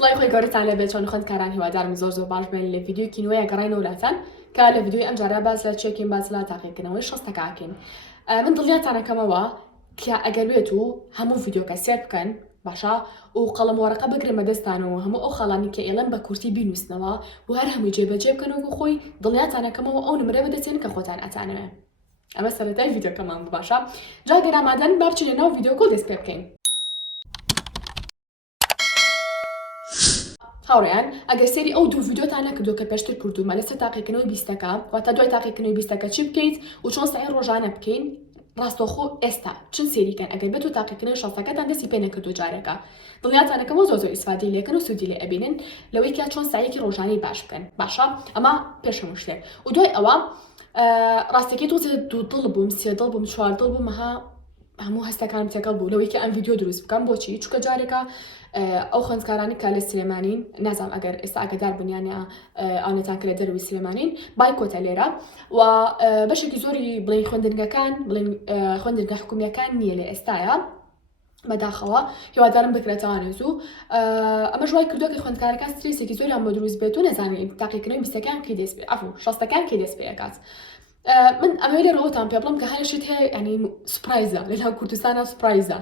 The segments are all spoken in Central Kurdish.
الله يخوي گەورەتان لێبێت چۆن خوێندکاران هیوادارم زۆر باش بێن لە ڤیدیۆ کینوەیە گەڕینەوە وڵاتان کە لە ڤیدیۆی ئەم جارە باس لە چێکین باس لە تاقیکردنەوەی 60 تاکەین. من دڵنیاتانەکەمەوە کە ئەگەر بێت و هەموو ڤیدیۆکە سێر بکەن باشە و قەڵەم وەرەقە بگرێمە دەستانەوە هەموو ئەو خاڵانی کە ئێڵەن بە کورتی بینووسنەوە و هەر هەمووی جێبەجێ بکەنەوە خۆی دڵنیاتانەکەمەوە ئەو نمرە بەدەچێن کە خۆتان ئەتانەوێ. ئەمە سەرەتای ڤیدیۆکەمان باشە جا گەرامادەن با بچینە ناو ڤیدیۆکە و دەست پێ بکەین. هاوڕێیان ئەگەر سێری ئەو دوو ڤیدیۆتان نەکردو کە پێشتر کردومە لەسەر تاقیکردنەوەی 20ەکە واتە دوای تاقیکردنەوەی 20ەکە چی بکەیت و چۆن سعی ڕۆژانە بکەین ڕاستەوخۆ ئێستا چەند سێریکەن ئەگەر بێت و تاقیکردنەوەی 60ەکەتان دەستی پێ نەکردو جارێکە دڵنیاتانەکەمەوە زۆر ئیسفادەی لێکن و سوودی لێ ئەبینن لەوەی کە چۆن سایەکی ڕۆژانەی باش بکەن باشە ئەمە پێش هەموو شتێ و دوای ئەوە ڕاستەکەی تۆزێ دوو دڵ بووم سێ دڵ بووم چوار دڵ بووم هەموو هەستەکانم تێکەڵ بوو لەوەی کە ئەم ڤیدیۆ دروست بکەم بۆچی چونکە جارێکە ئەو خوێندکارانی کە لە سلێمانین نازانم ئەگەر ئێستا ئاگادار بنیانە ئاونێتان کرێ دەروی سلێمانین بایکۆتە لێرە و بەشێکی زۆری بڵێن خوێندنگەکان بڵێن خوێندنگە حکومیەکان نییە لە ئێستاە بەداخەوە هیوادارم بکرێتەوە زوو ئەمە ژوای کردووە کە خوێندکارەکان سترێسێکی زۆریان بۆ دروست بێت و نەزانین تاقیکردنەوەی 20ەکان کەی دەست پێ ئەفو 60ەکان کەی دەست پێکات. من ئەمە لێرەوەتان پێ بڵم کە هەرشت هەیە ینی سوپرایزە لەناو کوردستانە سوپرایزە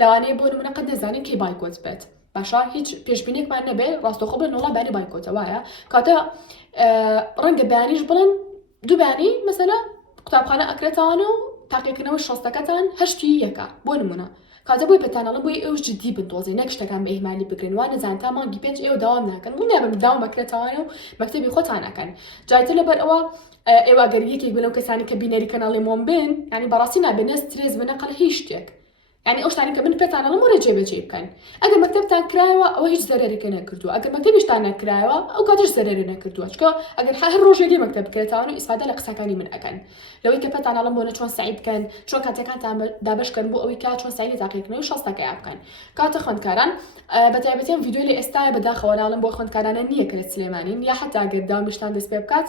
لەوانەیە بۆ نمونە قەت نەزانین کەی بایکۆت بێت باشە هیچ پێشبینێکمان نەبێ ڕاستەوخۆ بڵێن وڵا بانی بایکۆتە وایە کاتە ڕەنگە بەیانیش بڵێن دوو بانی مەسەلە قوتابخانە ئەکرێتەوانە و تاقیکردنەوەی 60ەکەتان هەشتی یەکە بۆ نمونە کاتە بۆی پێتانەڵم بۆی ئێوە جددی بندۆزێ نەک شتەکان بە ئیهمالی بگرن وانە زانتا مانگی پێنج ئێوە داوام ناکەن بوو نابم داوام بکرێتەوانە و مەکتەبی خۆتانەکەن جایتر لەبەر ئەوە ئێوە گەر یەکێک بنەو کەسانی کە بینەری کەناڵی مۆم بن ینی بەڕاستی نابێنە سترێس بنەقل هیچ شتێک ینی ئەو شتانی کە من پێتانەڵم وەرە جێبەجێ بکەن ئەگەر مەکتەبتان کرایەوە ئەوە هیچ زەرێکە نەکردووە ئەگەر مەکتەبیشتان نەکرایەوە ئەو کاتش زەرێری نەکردووە چکە ئەگەر هەر ڕۆژێکی مەکتەب بکرێتەوە و ئیسفادە لە قسەکانی من ئەکەن لەوەی کە پێتانەڵم بۆنە چۆن سعی بکەن چۆن کاتەکانتان دابشکەن بۆ ئەوەی کا چۆن سعی لە تاقیکردنەوەی 60ەکە بکەن کاتە خوێندکاران بەتایبەتیان ڤیدیۆ لە ئێستاە بەداخەوە ناڵم بۆ خوێندکارانە نییە کە لە سلێمانین یا حتا ئەگەر داوامیشتان دەست پێ بکات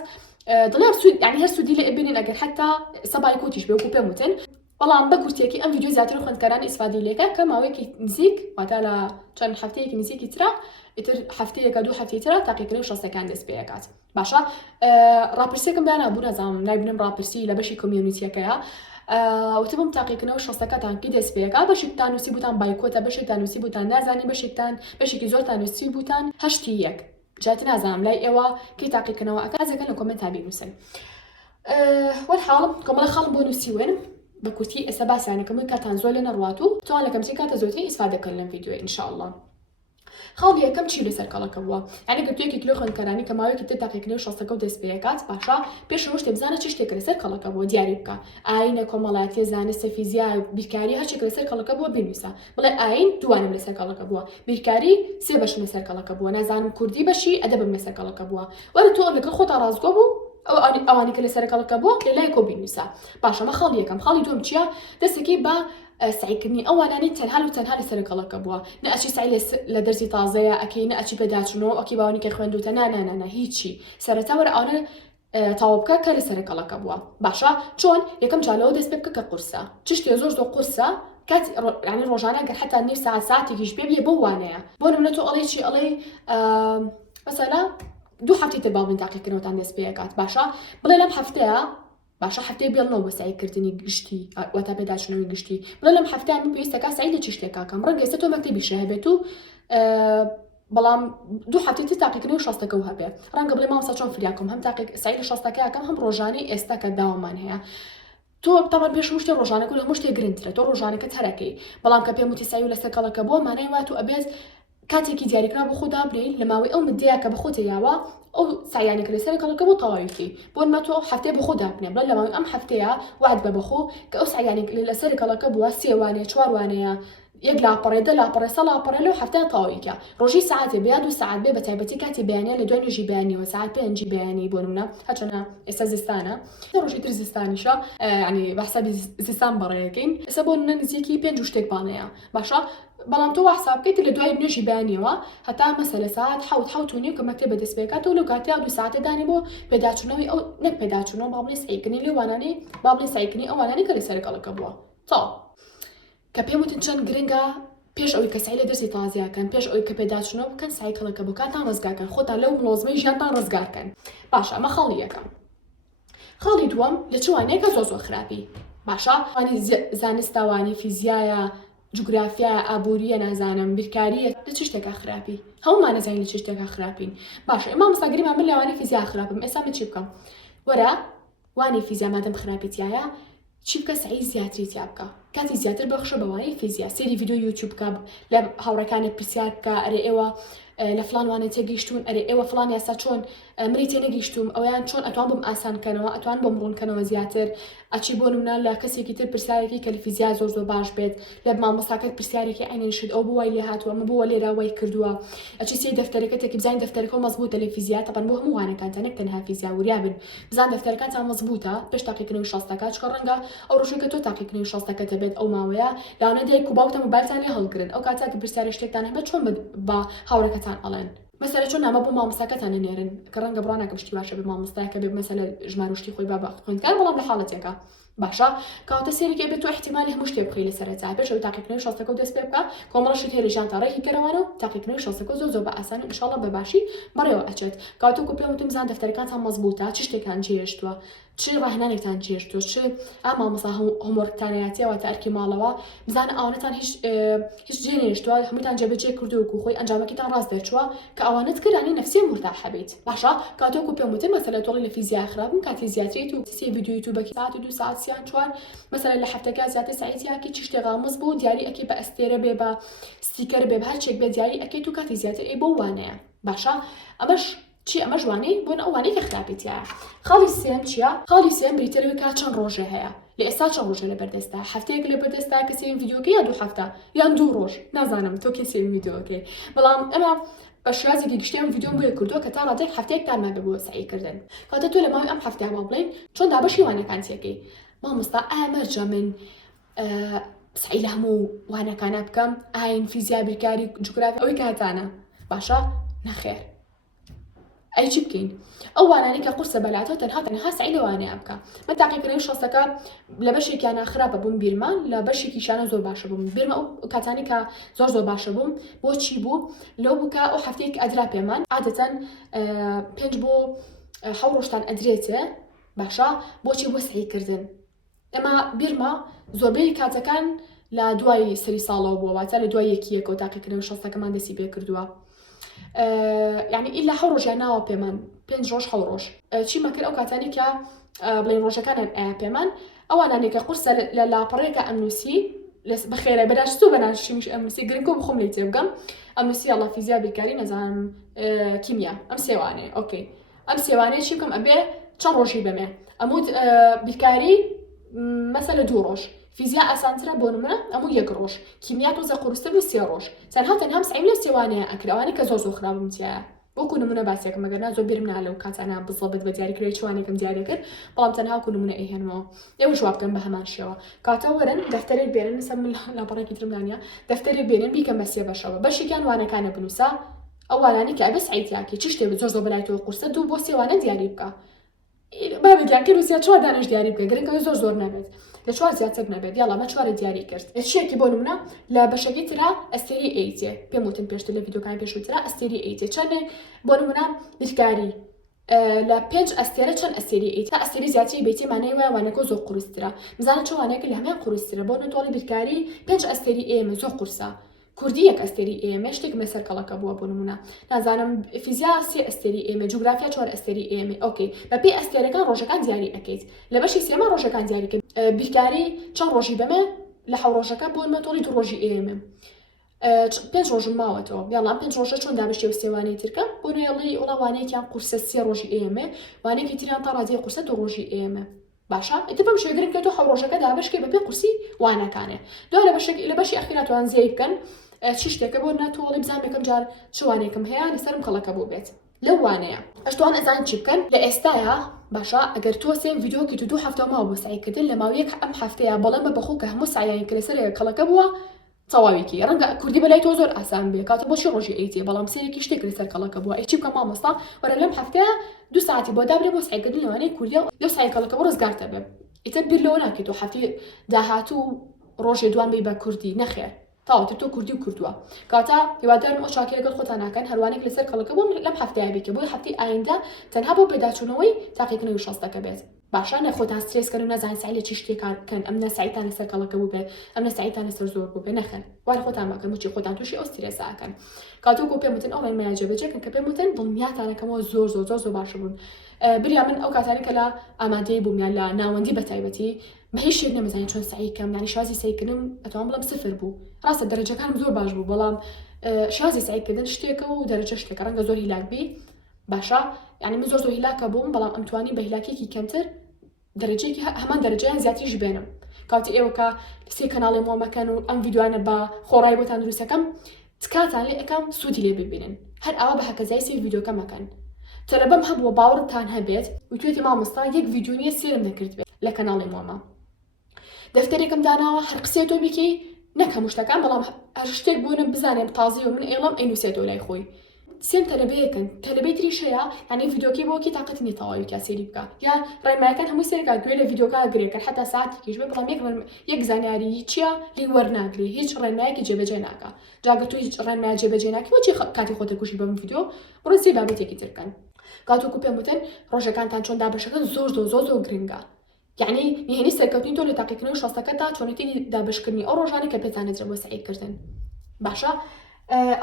دڵیان سوود ینی هەر سوودی لێ ئەبینین ئەگەر حتا سەبای کۆتیش بێ وەکو پێم وتن بەڵام بە کورتێکی ئەم ڤیدیۆ زیاتر خوێندکاران ئیسفادی لێکە کە ماوەیەکی نزیک واتە لە چەند هەفتەیەکی نزیکی ترە ئیتر هەفتەیەکە دوو هەفتەی ترە تاقیکردنەوەی 60ەکان دەست پێ دەکات باشە ڕاپرسێکم بیان نەبوو نەزانم نایبنم ڕاپرسی لە بەشی کۆمیونیتیەکەیە وتبم تاقیکردنەوەی 60ەکەتان کی دەست پێکا بەشێکتان نووسی بوتان بایکۆتە بەشێکتان نووسی بوتان نازانی بەشێکی زۆرتان نووسی بوتان هەشتی یەک جات نازانم لای ئێوە کەی تاقیکردنەوە ئەکازەکە لە کۆمنت تا بینووسن وەرحاڵ کۆمەڵە خاڵم بۆ نووسیوێنم بە کورتی ئێستا باسییانەکەم کاتان زۆر لە نەڕوات و توان لەکەم چی کاتە زۆرتری ئیسفادەکەن لەم ڤیدیۆ ئینشاءالله خاڵ یەکەم چی لەسەر کەڵەکە بووە ینی گرتوویەکی کیلۆ خوێندکارانی کە ماوەیەکی تر تاقیکردنەوەی 60ەکە و دەست پێکات باشە پێش هەموو شتێ بزانە چی شتێک لەسەر کەڵەکە بووە دیاری بکە ئاینە کۆمەڵایەتی زانستە فیزیا بیرکاری هەرچێک لەسەر کەڵەکە بووە بنووسە بڵێ ئاین دوانم لەسەر کەڵەکە بووە بیرکاری سێ بەشم لەسەر کەڵەکە بووە نازانم کوردی بەشی ئەدەبم لەسەر کەڵەکە بووە وەرە تۆ لەگەڵ خۆتا ڕازگۆ بوو ئەو ئەوانی کە لەسەر کەڵەکە بووە لەلای کۆ بینووسە باشەمە خاڵ یەکەم خاڵی دوم چییە دەستێکی بە سعیکردنی ئەوانانی تەنها و تەنها لەسەر کەڵەکە بووە نە ئەچی سعی لە دەرسی تازەیە ئەکەی نە ئەچی پێداچنەوە ئەکی باوانی کە خوێندوتە نانانە هیچی سەرەتا وەرە ئەوانە تاوە بکە کە لەسەر کەڵەکە بووە باشە چۆن یەکەم جالەوە دەست پێ بکە کە قورسە چ شتێ زۆر قورسە کات ینی ڕۆژانە گەر حتا نیر ساعتێکیش پێ بێ بۆ وانەیە بۆ نمونە تۆ ئەڵێ چی ئەڵێ مەسەلا دوو هەفتەی تر باوین تاقیکردنەوەتان دەست پێکات باشە بڵێ لەم هەفتەیە باشە هەفتەی بێڵنەوە بە سعیکردنی گشتی وەتا پێداچنەوەی گشتی بڵێ لەم هەفتەیە من پێویستەکە سعی لە چ شتێکاکەم ڕەنگە ئێستا تۆ مەکتەبیشە هەبێت و بەڵام دوو هەفتەی تر تاقیکردنەوەی 60ەکە و هەبێ ڕەنگە بڵێ مامۆستا چۆن فریاکەم هەم سعی لە 60ەکەیەکەم هەم ڕۆژانەی ئێستا کە داوامان هەیە تۆ تاوان پێش هەموو شتێ ڕۆژانەکە لە هەموو شتێ گرنگترە تۆ ڕۆژانەکە هەرەکەی بەڵام کە پێم وتی سعی لەسەر کەڵەکە بووە مانای وات و ئەبێت کاتێکی دیاریکرا بە خۆدا برین لە ماوەی ئەو مدەیە کە بە خۆتە یاوە ئەو سایانێک لەسەر کەڵەکە بۆ تەواویکی بۆ نمە تۆ هەفتەیە بە خۆدا بنێ بڵێ لە ماوەی ئەم هەفتەیە وعد بە بەخۆ کە ئەو سایانێک لەسەر کەڵەکە بووە سێوانەیە چواروانەیە یەک لاپەڕێ دە لاپەڕێ سە لاپەڕێ لەو هەفتەیە تەواویکە ڕۆژی ساعتێ بیا دو ساعت بێ بە تایبەتی کاتی بەیانیە لە دوای نوێژی بەیانیەوە ساعت پێنجی بەیانی بۆ نمونە هەچەنە ئێستا زستانە ڕۆژی تر زستانیشە ینی بە حسابی زستان بەڕێیەکەین ئێستا بۆ نزیکی پێنج شتێک بانەیە باشە بەڵام تۆ حساب بکەیت لە دوای نوێژی بەیانیەوە هەتا مەسەلە ساعت حوت و نیو کە مەکتەبە دەست پێکاتەوە لەو کاتیا دو ساعتە دانی بۆ پێداچوونەوەی ئەو نەک پێداچوونەوە با بڵێ سعیکردنی لێوانانی با بڵێ سعیکردنی ئەوانانی کە لەسەر کەڵەکە بووە تا کە پێم وتن چەند گرنگە پێش ئەوەی کە سعی لە دەرسی تازیاکەن پێش ئەوەی کە پێداچنەوە بکەن سایکڵەکە بۆ کاتان ڕزگارکەن خۆتان لەو مڵۆزمەی ژیانتان ڕزگارکەن. باشە ئەمە خەڵی یەکەم. خەڵی دووەم لە چوانەیەکە زۆ خراپی. باشە وانی زانستاوانی فیزیایە جوگرافیا ئابووریە نازانم بیرکاریە لە چ شتێکە خراپی هەمومان نەزانین لە چ شتێکە خراپین. باشە ئێمە مەساگریمان من لەوانی فیزیا خراپم ئێستا من چی بکەم؟ وەرە وانی فیزیا مادەم خراپیتیایە چی بکە سعی زیاتری تیا بکە کاتی زیاتر بەخشە بەوانی فیزیا سێری ڤیدیۆ یوتیوب بکە لە هاوڕەکانت پرسیار بکە ئەرێ ئێوە لە فلانوانە تێگەیشتون ئەرێ ئێوە فلان یاسا چۆن مری تێنەگەیشتوم ئەویان چۆن ئەتوان بم ئاسانکەنەوە ئەتوان بۆم ڕوونکەنەوە زیاتر ئەچی بۆ نمونە لە کەسێکی تر پرسیارێکی کە لە فیزیا زۆر باش بێت لە مامۆستاکەت پرسیارێکی ئەینێنشت ئەو بۆ وای لێ هاتووە ئەمە بۆ لێرا وای کردووە ئەچی سێ دەفتەرەکەتێکی بزانین دەفتەرەکە مەزبوطە لە فیزیا تەبەن بۆ هەموو وانەکانتە نەک تەنها فیزیا وریا بن بزان دەفتەرەکانتان مەزبوطە پێش تاقیکردنەوەی شاستەکە چکە ڕەنگە ئەو ڕۆژێکە تۆ تاقیکردنەوەی شاستەکە دەبێت ئەو ماوەیە لاوانە دایک و باوکتان موبایلتان لێ هەڵگرن ئەو کاتە کە پرسیارە شتێکتان هەبێت چۆن بە هاوڕێکەتان ئەڵێن مەسەلە چۆن نامە بۆ مامۆستاکەتان نێرن کە ڕەنگە بڕوانەکەم شتی باشە بێ مامۆستایەکە بێ مەسەلە ژمارۆشتی خۆی با خوێندکار بەڵام لە حاڵەتێکە باشە کەواتە سێرێکی بێت تۆ احتیمالی هەموو شتێ بخەی لە سەرەتا پێش ئەوەی تاقیکردنەوەی شاستەکە و دەست پێ بکە کۆمەڵەشت هێرە ژیانتان ڕێکی کەرەوانە و تاقیکردنەوەی شاستەکە زۆر بە ئاسانی ئینشاڵڵا بە باشی بەڕێوە ئەچێت کەواتە وەکو پێم وتم بزان دەفتەرەکانتان مەزبوطە چ شتێکان جێهێشتووە چ ڕاهێنانێکتان جێهێشتووە چ مامۆستا هۆموۆرکتانایەتیەوە تا ئەرکی ماڵەوە بزانە ئەوانەتان هیچ جێنێشتووە هەمووتان جێبەجێ کردووەکو خۆی ئەنجامەکەیتان ڕاست دەرچووە کە ئەوانەت کردانی نەفسی مرتاحە بێت باشە کاتۆ وەکو پێم وتم مەسەلە تۆڵی لە فیزیا خراپم کاتی زیاتریت و سێ ڤیدیۆ یوتیوبەکی ساعت و 2 ساعت سیان چوار مەسەلە لە هەفتەکە زیاتر ساعتیاکی چ شتێک غامز بوو دیاری ئەکەی بە ئەستێرە بێ بە ستیکەر بێ بە هەرچێک بێ دیاری ئەکەیت و کاتی زیاتر ئەی بۆ وانەیە باشە ئەمەش چی ئەمە جوانەی بۆ ئەوانەی کە خراپیتیە خاڵی سێم چییە؟ خاڵی سێم بریتەرەوەی کا چەند ڕۆژێ هەیە لە ئێستا چەند ڕۆژە لە بەردەستا هەفتەیەک لە بەردەستا کە سێم ڤیدیۆکە یا 2 هەفتە یان 2 ڕۆژ نازانم تۆ کە سێم ڤیدیۆکەی بەڵام ئەمە بە شێوازێکی گشتیان ڤیدیۆم بۆیە کردووە کە تا ڕادێک هەفتەیەکتان مابێ بۆ سعیکردن کاتە تۆ لە ماوەی ئەم هەفتەیە وا بڵێن چۆن دابەشی وانەکان تێکەی مامۆستا ئامەرجە من سعی لە هەموو وانەکانە بکەم ئاین فیزیا بیرکاری جوگرافیا ئەوەی کاتانە باشە نەخێر ئەی چی بکەین ئەو وانانی کە قورسە بەلاتەوە تەنها سعی لەوانەیە بکە من تاقیکردنەوەی شاستەکە لە بەشێکیانە خراپە بووم بیرمان لە بەشێکیشانە زۆر باشە بووم بیرمە ئەو کاتانی کە زۆر باشە بووم بۆچی بوو لەو بکە ئەو هەفتەیەک ئەدرا پێمان عادەتەن 5 بۆ 7 ڕۆژتان ئەدرێتە باشە بۆچی بۆ سعیکردن ئەمە بیرمە زۆربەی کاتەکان لە دوای سەری ساڵەوە بووە واتە لە دوای یەکیەکە و تاقیکردنەوەی شاستەکەمان دەستی پێ کردووە یعنی ئیلا 7 ڕۆژیان ناوە پێمان 5 ڕۆژ 7 ڕۆژ چیمە کرد ئەو کاتانی کە بڵێن ڕۆژەکانن ئایا پێمان ئەوانانێکە قورسە لە لاپەڕێکە ئەمنووسی بەخێرە بەداشت و بەناشمیش ئەمنووسی گرنگ و بخۆم لێ تێبگەم ئەمنووسی ئەڵڵا فیزیا بیرکاری نەزانم کیمیا ئەم سێوانەیە ئۆکەی ئەم سێوانەیە چی بکەم ئەبێ چەند ڕۆژی بەمێ ئەمود بیرکاری مەسەلە 2 ڕۆژ فیزیا ئاسانترە بۆ نمونە ئەموو 1 ڕۆژ کیمیا تۆزە قورستە بوو 3 ڕۆژ تەنها سعیم لە سێوانەیە ئەکراوانە کە زۆر خراپم تایە وەکو نمونە باسێکم مەگەرنا زۆر بیرم نا لەو کاتانە بزڵبت بە دیاریکردنەوەی چوانێکم دیارە کرد بەڵام تەنها وەکو نمونە ئەیهێنمەوە ئێوە جواب بکەن بە هەمان شێوە کاتە وەرن دەفتەرێک بێنن سەر من لاپەڕێکی ترمدانە دەفتەرێک بێنن بیکەم بە 3 بەشەوە بەشێکیان وانەکانە بنووسە ئەو وانانی کە ئەبێ سعیتیاکە چ شتێ زۆر بەلای تۆ قورسە 2 بۆ 3 وانە دیاری بکە بابێکیان کرد وسیا 4 دانش دیاری بکە گرنگەوەی زۆر نەبێت لە 4 زیاتر نەبێت یاڵا مە 4 دیاری کرد چیەکی بۆ نمونە لە بەشەکەی ترا ئەستێری ئەیتێ پێم وتم پێشتر لە ڤیدیۆکان پێشووترا ئەستێری ئەیتێ چەندێ بۆ نمونە بیرکاری لە 5 ئەستێرە چەند ئەستێری ئەیت تا ئەستێری زیاتری بێتی مانەی وایە وانەکە زۆر قورسترە بزانە چۆن وانەیەکە لە هەمان قورسترە بۆ نەتۆڵی بیرکاری 5 ئەستێری ئێمە زۆر قورسە کوردی 1 ئەستێری ئێمە شتێک مەسەر کەڵەکە بووە بۆ نمونە نازانم فیزیا 3 ئەستێری ئێمە جوگرافیا 4 ئەستێری ئێمە ئۆکەی بە پێی ئەستێرەکان ڕۆژەکان دیاری ئەکەیت لە بەشی سێمە ڕۆژەکان دیاریکە بیرکاری چەند ڕۆژی بەمە لە 7 ڕۆژەکە بۆ مەتۆڵی 2 ڕۆژی ئێمە 5 ڕۆژم ماوەتەوە یاڵام 5 ڕۆژە چۆن دابشتی و سێوانەی ترکە بۆ نێڵی وڵاوانەیەکیان قورسە 3 ڕۆژی ئێمە وانەیەکی تریان تا ڕادی قورسە 2 ڕۆژی ئێمە باشە ئیتر بەم شێگرن کە تۆ 7 ڕۆژەکە دابشکەی بە پێی قورسی وانەکانێ دوای لە بەشی ئەخیراتوان زێی بکەن چی شتێکە بۆ ناتۆڵی بزان یەکەم جار چوانێکم هەیە لەسەرم کەڵەکە بۆ بێت لەو وانەیە ئەشتوان ئەزان چی بکەن لە ئێستاە باشە ئەگەر تۆ سێم ڤیدیۆکی تو 2 هەفتە ماوە بۆ سعیکردن لە ماوەیەک ئەم هەفتەیە بەڵام بەخۆ کە هەموو سعیان کرد سەر کەڵەکە بووە تەواویکی ڕەنگە کوردی بەلای تۆ زۆر ئاسان بێ کاتە بۆ چی ڕۆژی ئەیتێ بەڵام سێرێکی شتێک لەسەر کەڵەکە بووە ئەی چی بکەم مامۆستا وەرە لەم هەفتەیە 2 ساعتی بۆ دابرێ بۆ سعیکردن لەوانەی کوردی لەو سعیکەڵەکە بۆ ڕزگارتە بێ ئیتر بیر لەوە ناکەیت و هەفتی داهاتوو ڕۆژێ دوان بێ بە کوردی نەخێر تاوتر تۆ کوردی و کردووە کاتە هیوادارم ئەو چاکی لەگەڵ خۆتان ناکەن هەروانێک لەسەر کەڵەکە بۆ لەم هەفتەیە بیکە بۆ هەفتەی ئایندا تەنها بۆ پێداچوونەوەی تاقیکردنەوەی شەستەکە بێت باشە نەخۆتان سترێسکەن و نەزانین سعی لە چی شتێکان ئەم نەسعیتان لەسەر کەڵەکە بوو بێ ئەم نەسعیتان لەسەر زۆر بوو بێ نەخەن وارە خۆتان مەکەن بچی خۆتان تووشی ئەو سترێساکەن کاتۆ کۆ پێم وتن ئەو ڕێنمایان جێبەجێکن کە پێم وتن دڵنیاتانەکەمەوە زۆر باشە بوون بریا من ئەو کاتانی کە لە ئامادەی بووم یان لە ناوەندی بەتایبەتی بە هیچ شتێک نەمەزانین چۆن سعیکەم یانی شازی سعیکردنم ئەتوانم بڵێم سفر بوو ڕاستە دەرەجەکانم زۆر باش بوو بەڵام شازی سعیکردن شتێکە و دەرەجە شتێکە ڕەنگە زۆر هیلاک بی باشە یعنی من زۆر هیلاکە بووم بەڵام ئەمتوانی بە هیلاکێکی کەمتر دەرەجەیەکی هەمان دەرەجەیان زیاتریش بێنم کاتی ئێوەکە سێ کەناڵی مۆمەکەن و ئەم ڤیدیوانە بە خۆڕایی بۆتان دروستەکەم تکاتان لێ ئەەکەم سوودی لێ ببینن هەر ئەوە بە هەکەزای سێ ڤیدیۆکە مەکەن تەلەبەم هەبووە باوەڕتان هەبێت وتوێتی مامۆستا یەک ڤیدیۆ نیە سێرم دەکرد بێت لە کەناڵی مۆمە دەفتەرێکم داناوە هەر قسێتۆ بیکەی نەکەم شتەکان بەڵام هەر شتێک بوونم بزانێن تازی و من ئێڵم ئەینوسێتەوە لای خۆی سێم تەلەبەیەکن تەلەبەی تریشەیە یعنی ڤیدیۆکی بۆکی تااقەت نیە تەواوی سێری بکە یا ڕێنمایەکان هەمووی سێرگا گوێ لە ڤیدیۆکە گرێکە حتا ساعتێکیش بێ بەڵام یەک زانیاری چییە لی وەرناگری هیچ ڕێنمایەکی جێبەجێ ناکە جاگە تو هیچ ڕێنمای جێبەجێ ناکی بۆچی کاتی خۆتە کوشی بەم ڤیدیۆ بڕۆ سێ بابەتێکی ترکەن کاتۆکو پێم وتن ڕۆژەکانتان چۆن دابەشەکەن زۆر گرنگە یعنی نهێنی سەرکەوتنی تۆ لە تاقیکردنەوەی شەستەکە تا چۆنیتی دابشکردنی ئەو ڕۆژانە کە پێتانەجرە بۆ سعیکردن باشە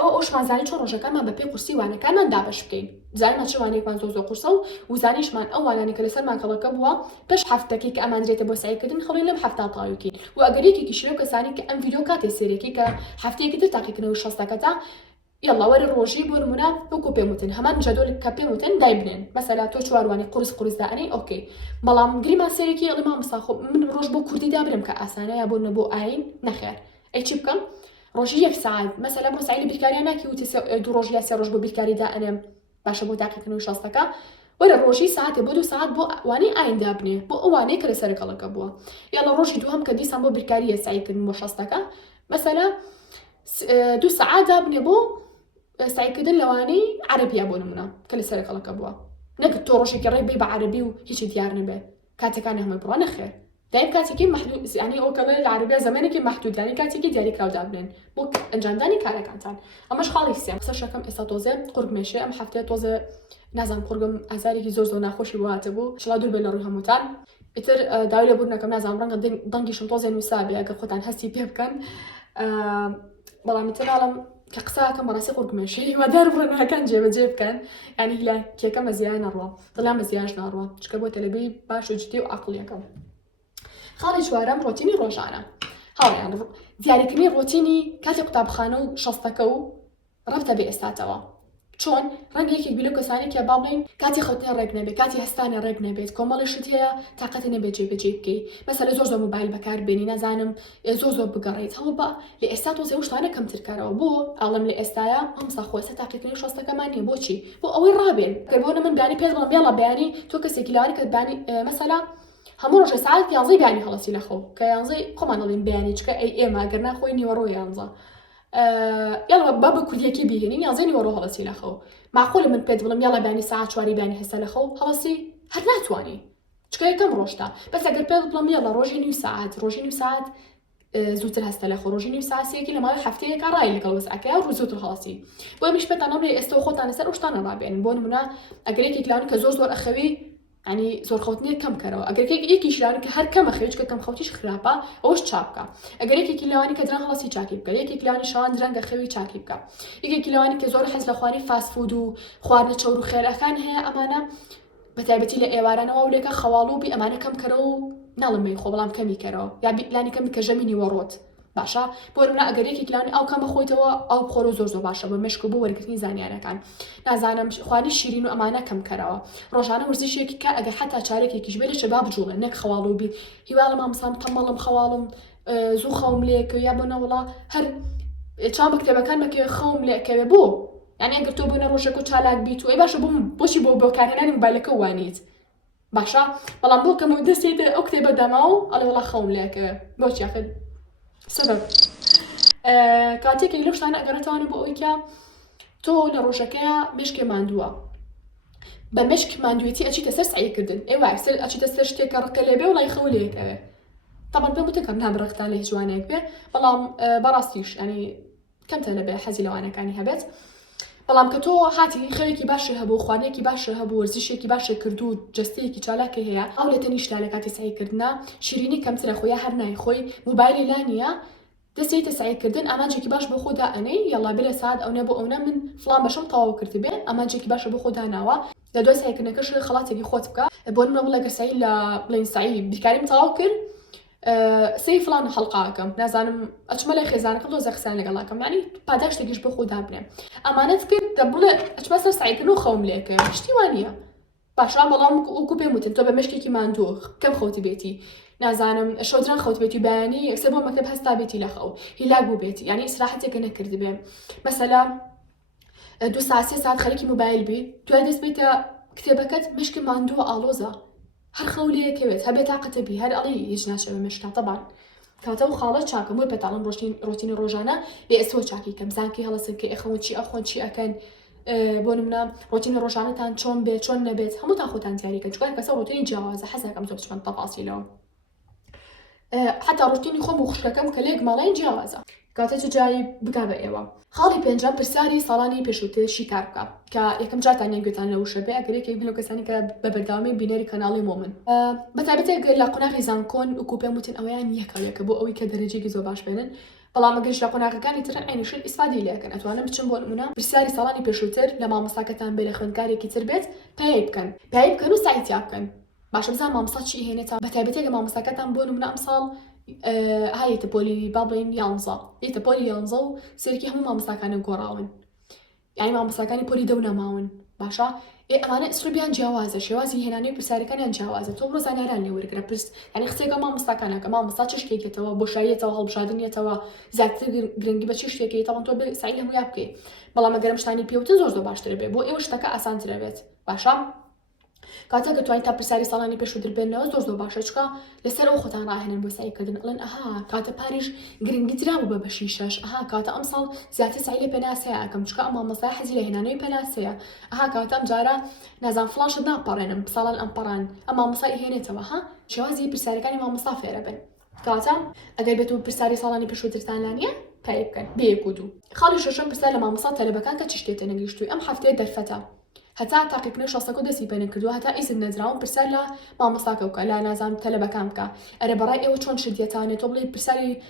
ئەو شمانزانی چۆن ڕۆژەکانمان بەپێی قورسی وانەکانمان دابش بکەین زانمان چ وانەیەکمان زۆر قورسە و وزانیشمان ئەو وانانی کە لەسەرمان کەڵەکە بووە پێش هەفتەکەی کە ئەمانرێتە بۆ سعیکردن خەڵی لەم هەفتا تاویکەین و ئەگەر یەکێکی شرێ کەسانی کە ئەم ڤیدیۆ کاتێ سێرێکی کە هەفتەیەکی تر تاقیکردنەوەی شەستەکەتا يلا وەرە ڕۆژی بۆ نمونە وەکو پێم وتن هەمان جەدۆل کە پێم وتن دایبنێن مەسەلا تۆ چواروانی قورس دائنەی ئۆکەی بەڵام گریمان سێرێکی ئەڵێ مامۆستا خۆ من ڕۆژ بۆ کوردی دابرم کە ئاسانە یا بۆ نەبۆ ئاین نەخێر ئەی چی بکەم ڕۆژی یەک ساعت مەسەلا بۆ سعی لە بیرکاریان ناکی وتی دوو ڕۆژ یا سێ ڕۆژ بۆ بیرکاری دائەنێم باشە بۆ تاقیکردنەوەی شەستەکە وەرە ڕۆژی ساعتێ بۆ 2 ساعت بۆ وانەی ئاین دابنێ بۆ ئەو وانەیە کە لەسەر کەڵەکە بووە یاڵە ڕۆژی دووەم کە دیسان بۆ بیرکاریە سعیکردن بۆ شەستەکە مەسەلا 2 ساعت دابنێ بۆ سعیکردن لەوانەی عەرەبیە بۆ نمونە کە لەسەر کەڵەکە بووە نەکرد تۆ ڕۆژێکی ڕێ بێ بە عەرەبی و هیچی دیار نەبێ کاتەکانی هەمووی بڕوا نەخێر دایم کاتێکی محدود یعنی ئەو کەڵە لە عەرەبیە زەمانێکی محدود یعنی کاتێکی دیاریکراو دابنێن بۆ ئەنجامدانی کارەکانتان ئەمەش خاڵی سێم قسە شەکەم ئێستا تۆزێ قورگ مێشێ ئەم هەفتەیە تۆزێ نازانم قورگم ئازارێکی زۆر ناخۆشی بۆهاتە بوو شڵا دوور بێ لە ڕووی هەمووتان ئیتر داوای لێبوورنەکەم نازانم ڕەنگە دەنگیشم تۆزێ نووسا بێ ئەگەر خۆتان هەستی پێ بکەن بەڵام ئیتر ئاڵم کە قساکەم بەڕاستی قورگ مێشەی هیوادار ڕێنمایەکان جێبەجێ بکەن یعنی هیلاکێکە مەزیان نەڕوە دڵیان مەزیانش ناڕوە چکە بۆ تەلەبەی باش و جدی و عەقڵیەکەم خاڵی چوارەم ڕۆتینی ڕۆژانە هاوڕێیان دیاریکردنی ڕۆتینی کاتێک قوتابخانە و شەستەکە و ڕەبتە بێ ئێستاتەوە چۆن ڕەنگە یەکێک بی لەو کەسانی کە با بڵێن کاتی خەوتنی ڕێک نەبێت کاتی هەستانە ڕێک نەبێت کۆمەڵی شت هەیە تااقەتی نەبێت جێبەجێ بکەیت مەسەلە زۆر مۆبایل بەکاربێنی نازانم زۆر بگەڕێیت هەوڵ بە لە ئێستا تۆزێ و شتانە کەمتر کارەوە بۆ ئاڵم لە ئێستاە ئەمسا خۆ ئێستا تاقیکردنی شەستەکەمان نیە بۆچی بۆ ئەوەی ڕابێن گەربوونە من بیانی پێت بڵم بێڵە بیانی تۆ کەسێکی لەوانی کە بانی مەسەلا هەموو ڕۆژێ ساعت 11 بیانی هەڵەسی لەخۆ کە 11 خۆمان دەڵێن بیانی چکە ئەی ئێمە گەر ناخۆی نیوەڕۆ 11 یاڵە با بە کوردیەکی بیهێنین 11 نیوەڕۆ هەڵەسی لەخۆ معقولە من پێت بڵم یاڵە بیانی ساعت 4 بیانی هەستا لەخۆ هەڵەسی هەر ناتوانی چکە یەکەم ڕۆژتا بەس ئەگەر پێت بڵم یاڵە ڕۆژی نیو ساعت زووتر هەستە لەخۆ ڕۆژی نیو ساعتێکی لە ماوەی هەفتەیەکە ڕای لەگەڵ وەسعەکەیە ڕوو زووتر هەڵەسی بۆ ئەمیش پێتان ئەمڕۆ ئێستا خۆتان لەسەر ئەو شتانە ڕابێنن بۆ نمونە ئەگەر یەکێک لەوانی کە زۆر ئەخەوی ینی زۆر خەوتنی کەم کەرەوە ئەگەر یەکی شرانی کە هەر کەمە خەوی چکە کەم خەوتیش خراپە ئەوش چاپکە ئەگەر یەکێکی لەوانی کە درەنگ هەڵەسی چاکی بکە یەکێک لەوانی شەوان درەنگە خەوی چاکی بکە یەکێکی لەوانی کە زۆر حەز لە خوانی فاست فود و خواردنە چەور و خێرەکان هەیە ئەمانە بەتایبەتی لە ئێوارانەوە و لێکە خەواڵ و بی ئەمانە کەم کەرەوە و ناڵم خۆ بەڵام کەمی کەرەوە یا بیلانی کەمی کە ژەمی نیوەڕۆت باشە بۆ نمونە ئەگەر یەکێک لەوانی ئەو کەمە خۆیتەوە ئەو بخۆرە زۆر باشە بۆ مێشک بۆ وەرگرتنی زانیارەکان نازانم خوانی شیرین و ئەمانە کەم کەرەوە ڕۆژانە ورزشێکی کە ئەگەر حتا چارێکێکیش بێ لە شەبا بجوڵێن نەک خەواڵ و بی هیواڵە مامۆستام تەمەڵم خەواڵم زوو خەوم لێک یا بۆ نەوڵا هەر چاو بە کتێبەکان مەکێ خەوم لێکەوێ بۆ یعنی ئەگەر تۆ بوونە ڕۆژێک و چالاک بیت و ئەی باشە بۆچی بۆ کارهێنانی مۆبایلەکە وانیت باشە بەڵام بۆ کەم دەستێت ئەو کتێبە دەما و ئەڵێ وەڵا خەوم لێکەوێ بۆچی ئاخر سبب کاتێکی لەو شتانە ئەگەرەتوانێت بۆ ئەوەی کە تۆ لە ڕۆژەکەیە مێشکێ ماندووە بە مێشک ماندوێتی ئەچیتە سەر سعیکردن ئێوە ئەچیتە سەر شتێکە ڕقە لێبێ و لای خەو لێکەوێ طبعا بمتكم نابرختان له جوانك به بلام براستيش يعني كم تلبي حزي لو أنا كاني هبت بەڵام کە تۆ هاتی خەوێکی باشی هەبوو خوانێکی باشە هەبوو وەرزشێکی باشە کردو جستەیەکی چالاکە هەیە ئەو لە تەنیشتا لە کاتی سعیکردنا شیرینی کەمترە خۆیان هەر نای خۆی موبایلی لا نییە دەستێتە سعیکردن ئامانجێکی باش بۆ خۆدا ئەنەی یاڵا بێ لە سعات ئەو نە بۆ ئەوە من فڵان بەشم تەواو کرد بێ ئامانجێکی باشە بۆ خۆدا ناوە لە دوای سعیکردنەکەش خەڵاتێکی خۆت بکە بۆ نمونە بڵێ گەر سعی لە بڵێن سعی بیرکاریم تەواو کرد سي فلان حلقاكم نازانم أشمل خزانك لو زخسان لقلاكم يعني بعدش تجيش بخود هبنا أمانة كده قبل أشمل سعيد إنه خوم لك اشتوانية باشا بلام وكوبي متن تو بمشكي كي ما ندوخ كم خوتي بيتي نازانم شودران خوتي بيتي باني اكسبهم مكتب هستا بيتي لخو هيلاقوا بيتي يعني صراحتي كنا كرد بهم مثلا 2 ساعة 3 ساعات خليكي موبايل بي تو هدس بيتا كتابك مشكي ما ندوه ألوزة هر خولي كويت هبي طاقة بي هر علي يجناش بمشتا طبعا كاتو خالد شاكم مو بتعلم روتين روجانا بيسوي شاكي كم زانكي هلا سنكي اخوان شي اكن بونمنا روتين روجانا تان شون بيت شون نبيت همو تاخو تان تاريكا جوال كسر روتين جواز حسب كم تبش من تفاصيله حتى روتين خو مخشكم كليك مالين جوازه كاتو جاي بقابه ايوا خالي بينجا برساري صالاني بيشوتي شيكاركا كا يكم جات اني قلت انا وش بي اقري كي بلو كساني كببردامي بيناري كانالي مومن بتابعتي لا قناه غيزانكون وكوبي موتين اويان يكا بو اوي كدرجه زو باش بينن بلا ما قلش لا قناه كان ترن عيني شو استفادي لكن اتوانا بتشم بون منا برساري صالاني بيشوتر لما مساكتان بلا خنكاري كي تربيت بايب كانوا ساعتي كان باش بزعما ما مصات شي هنا بتابعتي ما مساكتان بون منا امصال هاي تبولي بابين يانزا يتبولي يانزا سيركي هم ما مساكان قراون يعني ما مساكان بولي دونا ماون باشا أمانة سربيان جوازة شوازي هنا نبي بساري كان جوازة تو برز أنا راني ورقنا برس يعني خسيقة ما مساكانك ما مساتش كيكة توا بوشاية توا هالبشادنية توا زات جرينجي بتشيش كيكة طبعا تو سعيد لهم يابكي بلا ما قرمش تاني بيوتن زوج دو باش تربي بو إيوش تكا أسان تربيت باشا كاتك تواني تبرساري صالاني بيشو دربنا زوج دو باشا چكا لسر أو خطان راهن بوسعي كدن قلن أها كاتا باريش جرينجي درابو ببشيشش أها كاتا أمصل زاتي سعيلي بناسيا كم چكا أما مصايح زي هنا نوي بناسيا أها كاتا مجارة نازان فلاش نابارن بصالة الأمبران أما مصايح هنا توا ها شوازي برساري كاني ما مصافي ربن كاتا أقل بيتو برساري صالاني بيشو درتان لانيا بايبكن بيكودو خالي شوشن برسالة ما مصات تلبكان كتشتيت نقيشتوي أم حفتي درفتا هتا تاقيقنا شخصكو دسي بين كردو هتا إذن نزراون برسالة ما مصاكوكا لا نازام تلبا كامكا أنا براي إيوه چون شديتاني طبلي برسالي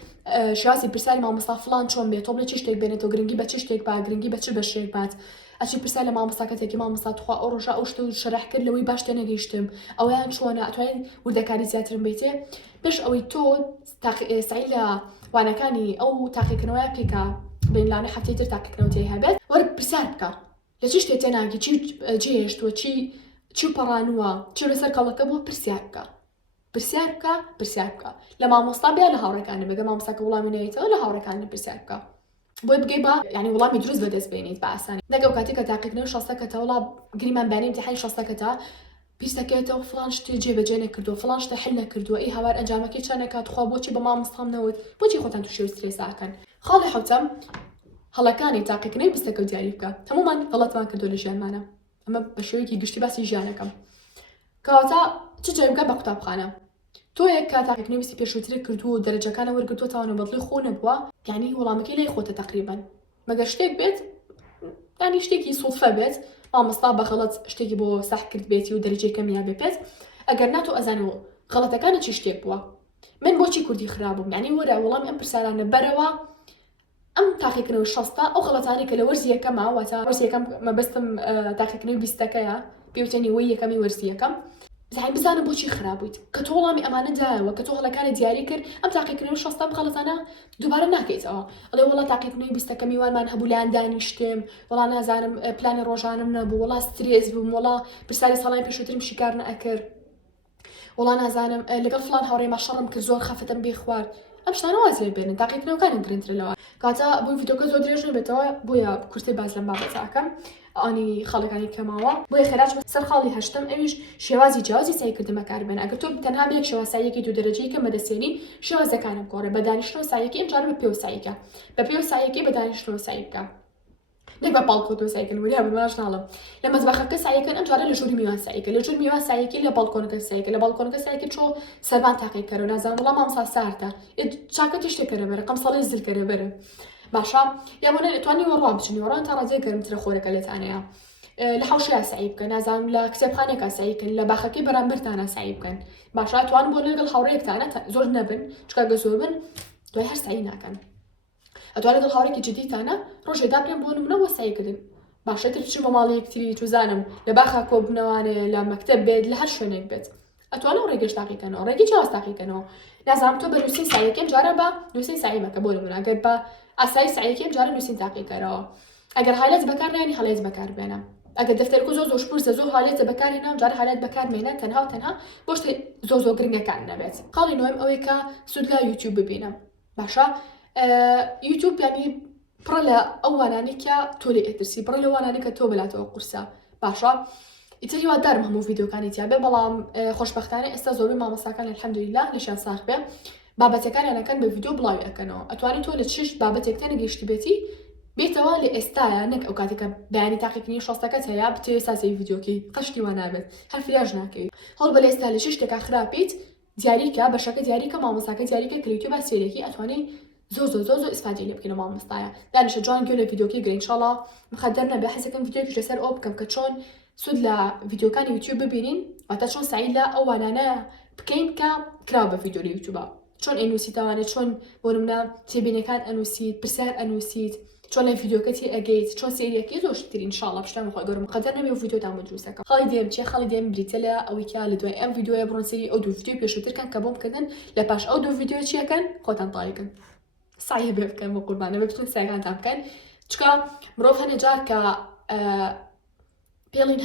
شاسي برسالي ما مصا فلان چون بي طبلي چشتك بينتو گرنگي بچشتك با گرنگي بچ بشيك بات أشي برسالة ما مصاكتك ما مصا تخوا أوروشا أوشتو شرح كر لوي باش تنقيشتم أو يعني شوانا أتوين وردكاري زياترن بيتي بيش أوي تو سعيلة وانا كاني أو تاقيقنا ويابكيكا بين لاني حفتيتر تاقيقنا وتيها بيت ورب برسال بكا لچش تێناگی چی هێشتووە چی پەڕانووە چ لەسەر کەڵەکە بۆ پرسیار بکە لە مامۆستا بیا لە هاوڕێکانە بەگە مامۆستاکە وڵامی نەوێتەوە لە هاوڕێکانە پرسیار بکە بۆی بگەی بە یعنی وڵامی دروست بەدەست بێنیت بە ئاسانی نەگە و کاتی کە تاقیقنەوە شەستەکەتە وڵا گریمان بانەی امتحانی شەستەکەتە پیسەکەوێتەوە فڵان شتێ جێبەجێ نەکردووە فڵان شتە حل نەکردووە ئەی هاوار ئەنجامەکەی چا نەکات خوا بۆچی بە مامۆستام نەوت بۆچی خۆتان تووشی سترێساکەن خاڵی حوتەم هەڵەکانی تاقیقنەی بیستەکە دیاری بکە هەمومان غەڵەتمان کردو لە ژیانمانە ئەمە بە شێوەیەکی گشتی باسی ژیانەکەم کەواتە چ جێ بکە بە قوتابخانە تۆ یەک کە تاقیقنەی بیستی پێشووترە کردووە و دەرەجەکانە وەرگرتووەتەوە بەدڵی خۆ نەبووە یعنی وەڵامەکەی لای خۆتە تەقریبەن مەگەر شتێک بێت یعنی شتێکی سوودفە بێت مامۆستا بە غەڵەت شتێکی بۆ سەح کرد بێتی و دەرەجەی کەمیان بێت ئەگەر ناتۆ ئەزانەوە غەڵەتەکانە چی شتێک بووە من بۆچی کوردی خراپبووم یعنی وەرە وەڵامی ئەم پرسیارانە بەرەوە ئەم تاقیقنەوە شەستا ئەو غەڵەتانی کە لە وەرزی یەکەمە واتە وەرزی یەکەم مەبەستم تاقیقنەوەی بیستەکەیە پێوتێنی وەی یەکەمی وەرزی یەکەم زعیم بزانم بۆچی خراپ بوویت کە تۆ وەڵامی ئەمانە دایەوە کە تۆ هەڵەکانە دیاری کرد ئەم تاقیقنەوە شەستا بم غەڵەتانە دووبارە ناکەیتەوە ئەڵێ وەڵا تاقیقنەوەی بیستەکەمی وانمان هەبوو لایەن دانیشتم وەڵا نازانم پلانی ڕۆژانم نەبوو وەڵا سترێس بووم وەڵا پرسیاری ساڵانی پێشووترم شیکار نەئەکرد وەڵا نازانم لەگەڵ فڵان هاوڕێمە شەڕم کرد زۆر خەفتم بێ خوارد ئەم شتانە واز لێ بێنن تاقیقنەوەکانم گرنگترە لەوە کاتە بۆی ڤیدیۆکە زۆر درێژ نەبێتەوە بۆیە کورسەی باز لەم بابەتاکەم ئەنی خەڵەکانی کەماوە بۆیە خێراج سەر خاڵی هەشتم ئەویش شێوازی جیازی سایکردنمە کاربێن ئەگەر تۆ تەنها بێک شێوازساییەکی دوو دەرەجەیەکە مەدەسێنی شێوازەکانم گۆڕێ بە دانیشتنەوە سایەکی ئەم جارە بە پێوساییەکە بە پێوسایەکی بە دانیشتنەوە سایی بکە دەبە باڵکۆ سایکن وریە بماش ناڵم لە مەزبەخەکە سایەکەن ئەم جارە لە ژووری میوان سایکە لە ژوور میوان سایەکی لە باڵکۆنەکە سایکە لە باڵکۆنەکە سایکە چۆ سەربان تاقیکەرەوە نازانم وڵام مامسا سارتە چاکەتی شتێکەرە بەرە قەمسەڵی زلکەرە بەرە باشە یامونە ئەتوانی وەڕام بچنی وەڕان تا ڕازێ گەرمترە خۆرەکە لێتانەیە لە حوشەیە سعی بکەن نازانم لە کتێبخانێکە سایکن لە باخەکەی بەرامبەرتانە سعی بکەن باشە توان بۆ لەگەڵ هاوڕێکتانە زۆر نەبن چکە زۆر بن دوای هەر سعی ناکەن ئەتوان لەگەڵ هاوڕێکی جدیتانە ڕۆژێدا بێن بۆ نمونەوە سایکردن باشەتر بچین بۆ ماڵی یەکتری توزانم لە باخا کۆبوونەوانێ لە مەکتەب بێت لە هەر شوێنێک بێت ئەتوانە ڕێگەش تاقیکەنەوە ڕێگی جیاواز تاقیکەنەوە نازانم تۆ بە نووسین سایەکەم جارە بە نووسین سایی مەکە بۆ نمونە ئەگەر بە ئاسایی سایەکەم جارە نووسین تاقیکەرەوە ئەگەر حالەت بەکارهێنی هەڵێت بەکاربێنە ئەگەر دەفتەرکە زۆر شپورسە زۆر حالێتە بەکارهێنام جارە حالەت بەکارمێنە تەنها و تەنها بۆ شتێ زۆر گرنگەکان نەبێت خاڵی نوێم ئەوەی کە سوود لە یوتیوب ببینم باشە یوتیوب ینی پڕە لە ئەو وانانی کە تۆ لێ ئەترسی پڕە لە وانانی کە تۆ بلاتەوە قورسە باشە ئیتر هیوادارم هەموو ڤیدۆکانی تیا بێ بەڵام خۆشبەختانە ئێستا زۆربەی مامۆستاکان الحەمدوللیلا لەشیان ساغ بێ بابەتەکانیانەکەن بە ڤیدۆ بڵاوی ئەکەنەوە ئەتوانێت تۆ لە چش بابەتێکتە نەگەیشتی بێتی بێتەوە لە ئێستاە نەک ئەو کاتێکە بەیانی تاقیکردنی شۆستەکەت هەیە بتێ سازی ڤیدۆکی قەشتی وا نابێت هەر فریاژ ناکەویت هەڵ بە لە ئێستا لە چ شتێکا خراپیت دیاریکە بەشەکە دیاریکە مامۆستاکە دیاریکە کلیتۆ با سێرێکی ئەتوانێت زۆر ئیسفادی لێ بکەین مامۆستایە دانیشە جوان گوێ لە ڤیدۆکی گرنگ ئینشاڵڵا مخەدەر نەبێ حەزەکەم ڤیدۆکیش لەسەر ئەو بکەم کە چۆن سوود لە ڤیدۆکانی یوتیوب ببینین واتە چۆن سعی لە ئەو وانانە بکەین کە کراوە بە ڤیدۆ لە یوتیوبە چۆن ئەنووسیتەوانێت چۆن بۆ نمونە تێبینەکان ئەنووسیت پرسیار ئەنووسیت چۆن لە ڤیدۆکەتی ئەگەیت چۆن سێریەکی زۆرتر ئینشاڵڵا پشتیان خۆی گەورم مخەدەر نەبێ ڤیدۆتان بۆ دروستەکەم خەڵی دێم چێ خەڵی دێم بریتە لە ئەوەی کە لە دوای ئەم ڤیدۆیە بڕۆن سەری ئەو دوو ڤیدۆی پێشووترکەن کە بۆم بکردن لە پاش ئەو دوو ڤیدۆ چیەکەن خۆتان تاڵیکن سعی بێ بکەن بۆ قوربانە بێ بتون سایەکانتان بکەن چکە مرۆڤ هەنێ جار کە پێڵین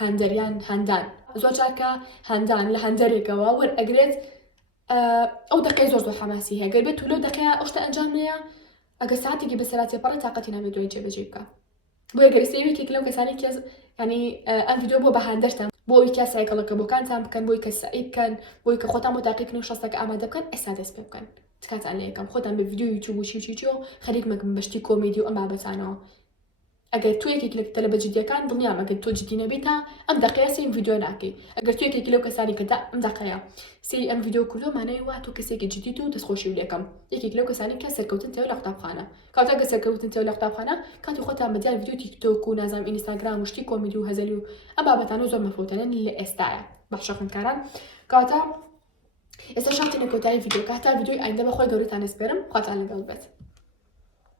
هەندەریان هەندان زۆر جار کە هەندان لە هەندەرێکەوە وەرئەگرێت ئەو دقەی زۆر حەماسی هەیە گەر بێت و لەو دقەیە ئەو شتە ئەنجام نەیە ئەگەر ساعتێکی بەسەراتی پەڕە تااقەتی نابێت دوای جێبەجێ بکە بۆیە گەرسێوێکێک لەو کەسانی کێز ینی ئەم ڤیدۆ بۆ بە هەندەرتان بۆی کە سایکڵەکە بۆکانتان بکەن بۆی کە سعی بکەن بۆی کە خۆتان بۆ تاقیکردنی شەستەکە ئامادە بکەن ئێستا دەست پێ بکەن تکاتان لە یەکەم خۆتان بە ڤیدۆ یوتیوب و چیچیۆ خەریک مەکەن بەشتی کۆمیدی و ئەم بابەتانەوە ئەگەر تو یەکێک لە تەلە بەجددیەکان دڵنیام ئەگەر تۆ جددی نەبیتە ئەم دقەیە سیم ڤیدۆ ناکەی ئەگەر تو یەکێک لەو کەسانی کەدا ئەم دقەیە سری ئەم ڤیدۆ کولۆ مانای وا تۆ کەسێکی جدید و دەستخۆشی و لێکەم یەکێک لەو کەسانی کە سەرکەوتن تێو لە قوتابخانە کاتەگە سەرکەوتن تێو لە قوتابخانە کاتی خۆتان بەدیار ڤیدۆ تیکتۆک و نازانم ئینستاگرام و شتی کۆمیدی و هەزەلی و ئەم بابەتانە زۆر مەفروتەنن لە ئێستایە بەخشە خوێندکاران کاتە ئێستا شاتینە کۆتایی ڤیدۆ کاتا ڤیدۆی ئایندە بەخۆی گەورەتان ئەسپێرم خواتان لەگەڵ بێت